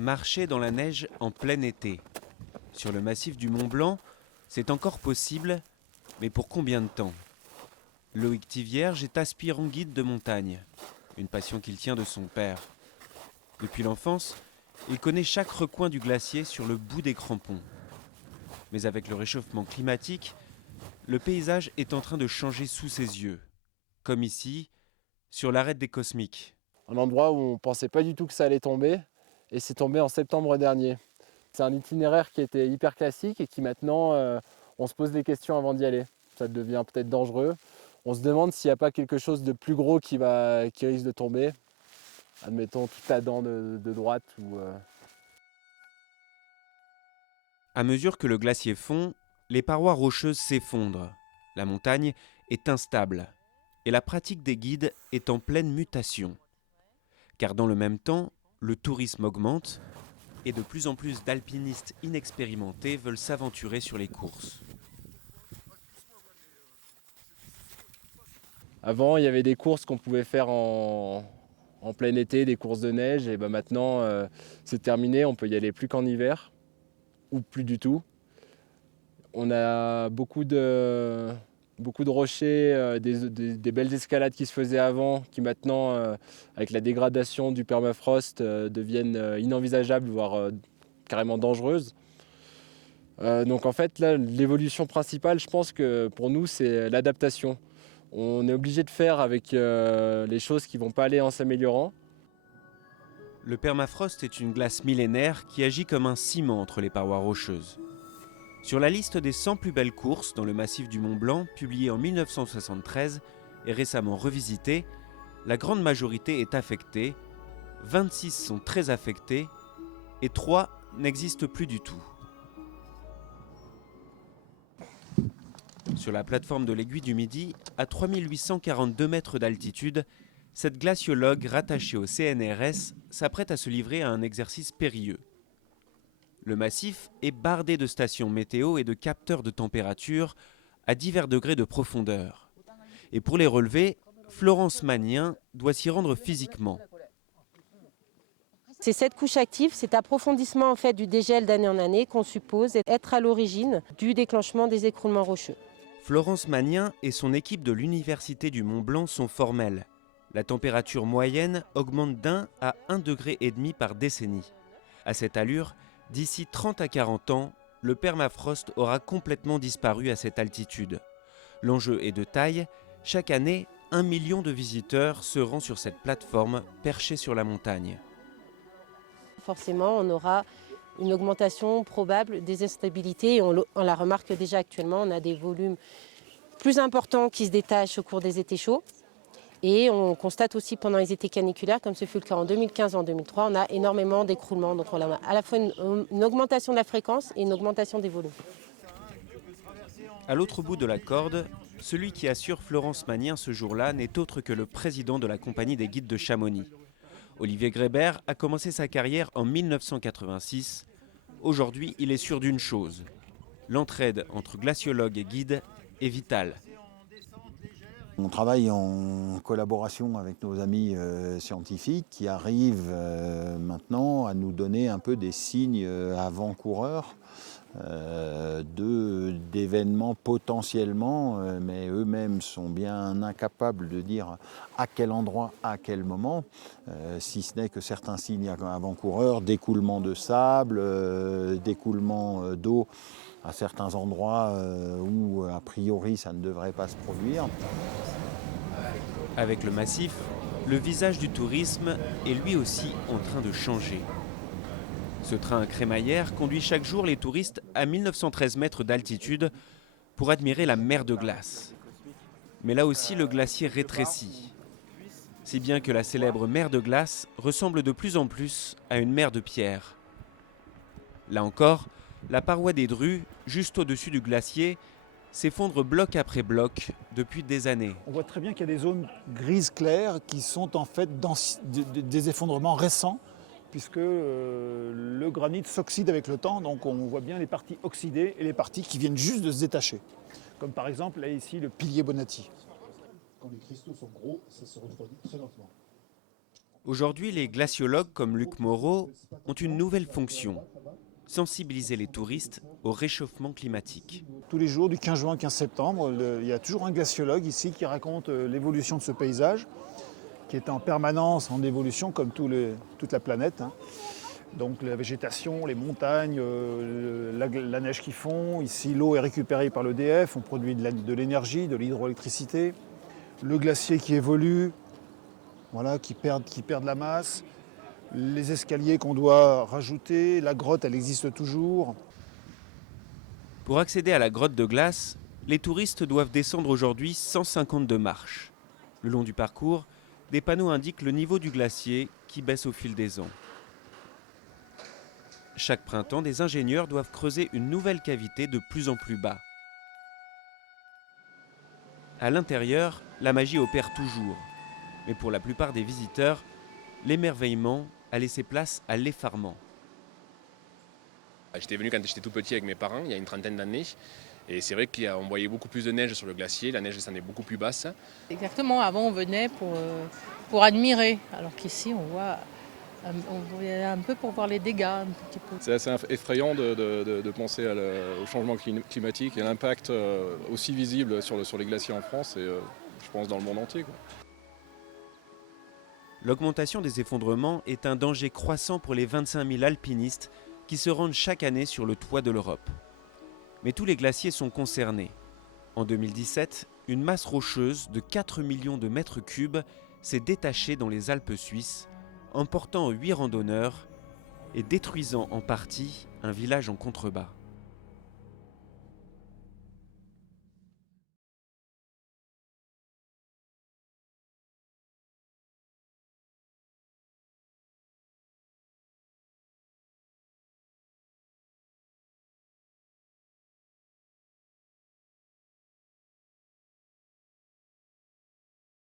marcher dans la neige en plein été. Sur le massif du Mont Blanc, c'est encore possible, mais pour combien de temps ? Loïc Tivierge est aspirant guide de montagne, une passion qu'il tient de son père. Depuis l'enfance, il connaît chaque recoin du glacier sur le bout des crampons. Mais avec le réchauffement climatique, le paysage est en train de changer sous ses yeux. Comme ici, sur l'arête des Cosmiques. Un endroit où on ne pensait pas du tout que ça allait tomber, et c'est tombé en septembre dernier. C'est un itinéraire qui était hyper classique et qui maintenant, on se pose des questions avant d'y aller. Ça devient peut-être dangereux. On se demande s'il n'y a pas quelque chose de plus gros qui risque de tomber. Admettons toute la dent de droite. À mesure que le glacier fond, les parois rocheuses s'effondrent. La montagne est instable et la pratique des guides est en pleine mutation. Car dans le même temps, le tourisme augmente et de plus en plus d'alpinistes inexpérimentés veulent s'aventurer sur les courses. Avant, il y avait des courses qu'on pouvait faire en plein été, des courses de neige. Et ben maintenant, c'est terminé. On peut y aller plus qu'en hiver ou plus du tout. On a beaucoup de rochers, des belles escalades qui se faisaient avant, qui maintenant, avec la dégradation du permafrost, deviennent inenvisageables, voire carrément dangereuses. Donc en fait, là, l'évolution principale, je pense que pour nous, c'est l'adaptation. On est obligé de faire avec les choses qui ne vont pas aller en s'améliorant. Le permafrost est une glace millénaire qui agit comme un ciment entre les parois rocheuses. Sur la liste des 100 plus belles courses dans le massif du Mont Blanc, publiée en 1973 et récemment revisitée, la grande majorité est affectée, 26 sont très affectées et 3 n'existent plus du tout. Sur la plateforme de l'Aiguille du Midi, à 3842 mètres d'altitude, cette glaciologue rattachée au CNRS s'apprête à se livrer à un exercice périlleux. Le massif est bardé de stations météo et de capteurs de température à divers degrés de profondeur. Et pour les relever, Florence Magnien doit s'y rendre physiquement. C'est cette couche active, cet approfondissement en fait, du dégel d'année en année qu'on suppose être à l'origine du déclenchement des écroulements rocheux. Florence Magnien et son équipe de l'Université du Mont Blanc sont formelles. La température moyenne augmente d'1 à 1,5 degré par décennie. À cette allure, d'ici 30 à 40 ans, le permafrost aura complètement disparu à cette altitude. L'enjeu est de taille. Chaque année, 1 million de visiteurs se rend sur cette plateforme perchée sur la montagne. Forcément, on aura une augmentation probable des instabilités. On la remarque déjà actuellement, on a des volumes plus importants qui se détachent au cours des étés chauds. Et on constate aussi pendant les étés caniculaires, comme ce fut le cas en 2015 et en 2003, on a énormément d'écroulements. Donc on a à la fois une augmentation de la fréquence et une augmentation des volumes. À l'autre bout de la corde, celui qui assure Florence Magnien ce jour-là n'est autre que le président de la compagnie des guides de Chamonix. Olivier Grébert a commencé sa carrière en 1986. Aujourd'hui, il est sûr d'une chose. L'entraide entre glaciologues et guides est vitale. On travaille en collaboration avec nos amis scientifiques qui arrivent maintenant à nous donner un peu des signes avant-coureurs d'événements potentiellement, mais eux-mêmes sont bien incapables de dire à quel endroit, à quel moment, si ce n'est que certains signes avant-coureurs, d'écoulement de sable, d'écoulement d'eau à certains endroits où a priori ça ne devrait pas se produire. Avec le massif, le visage du tourisme est lui aussi en train de changer. Ce train à crémaillère conduit chaque jour les touristes à 1913 mètres d'altitude pour admirer la mer de glace. Mais là aussi, le glacier rétrécit. Si bien que la célèbre mer de glace ressemble de plus en plus à une mer de pierre. Là encore, la paroi des Drues, juste au-dessus du glacier, s'effondre bloc après bloc depuis des années. On voit très bien qu'il y a des zones grises claires qui sont en fait des effondrements récents, puisque le granit s'oxyde avec le temps, donc on voit bien les parties oxydées et les parties qui viennent juste de se détacher. Comme par exemple là ici le pilier Bonatti. Quand les cristaux sont gros, ça se refroidit très lentement. Aujourd'hui, les glaciologues comme Luc Moreau ont une nouvelle fonction, sensibiliser les touristes au réchauffement climatique. Tous les jours, du 15 juin au 15 septembre, il y a toujours un glaciologue ici qui raconte l'évolution de ce paysage, qui est en permanence en évolution comme toute la planète. Donc la végétation, les montagnes, la neige qui fond. Ici, l'eau est récupérée par l'EDF, on produit de l'énergie, de l'hydroélectricité. Le glacier qui évolue, voilà, qui perd de la masse. Les escaliers qu'on doit rajouter, la grotte, elle existe toujours. Pour accéder à la grotte de glace, les touristes doivent descendre aujourd'hui 152 marches. Le long du parcours, des panneaux indiquent le niveau du glacier qui baisse au fil des ans. Chaque printemps, des ingénieurs doivent creuser une nouvelle cavité de plus en plus bas. À l'intérieur, la magie opère toujours. Mais pour la plupart des visiteurs, l'émerveillement a laissé place à l'effarement. J'étais venu quand j'étais tout petit avec mes parents, il y a une trentaine d'années. Et c'est vrai qu'on voyait beaucoup plus de neige sur le glacier, la neige descendait beaucoup plus basse. Exactement, avant on venait pour admirer, alors qu'ici on voyait un peu pour voir les dégâts. Un petit peu. C'est assez effrayant de penser au changement climatique et l'impact aussi visible sur les glaciers en France et je pense dans le monde entier, quoi. L'augmentation des effondrements est un danger croissant pour les 25 000 alpinistes qui se rendent chaque année sur le toit de l'Europe. Mais tous les glaciers sont concernés. En 2017, une masse rocheuse de 4 millions de mètres cubes s'est détachée dans les Alpes suisses, emportant 8 randonneurs et détruisant en partie un village en contrebas.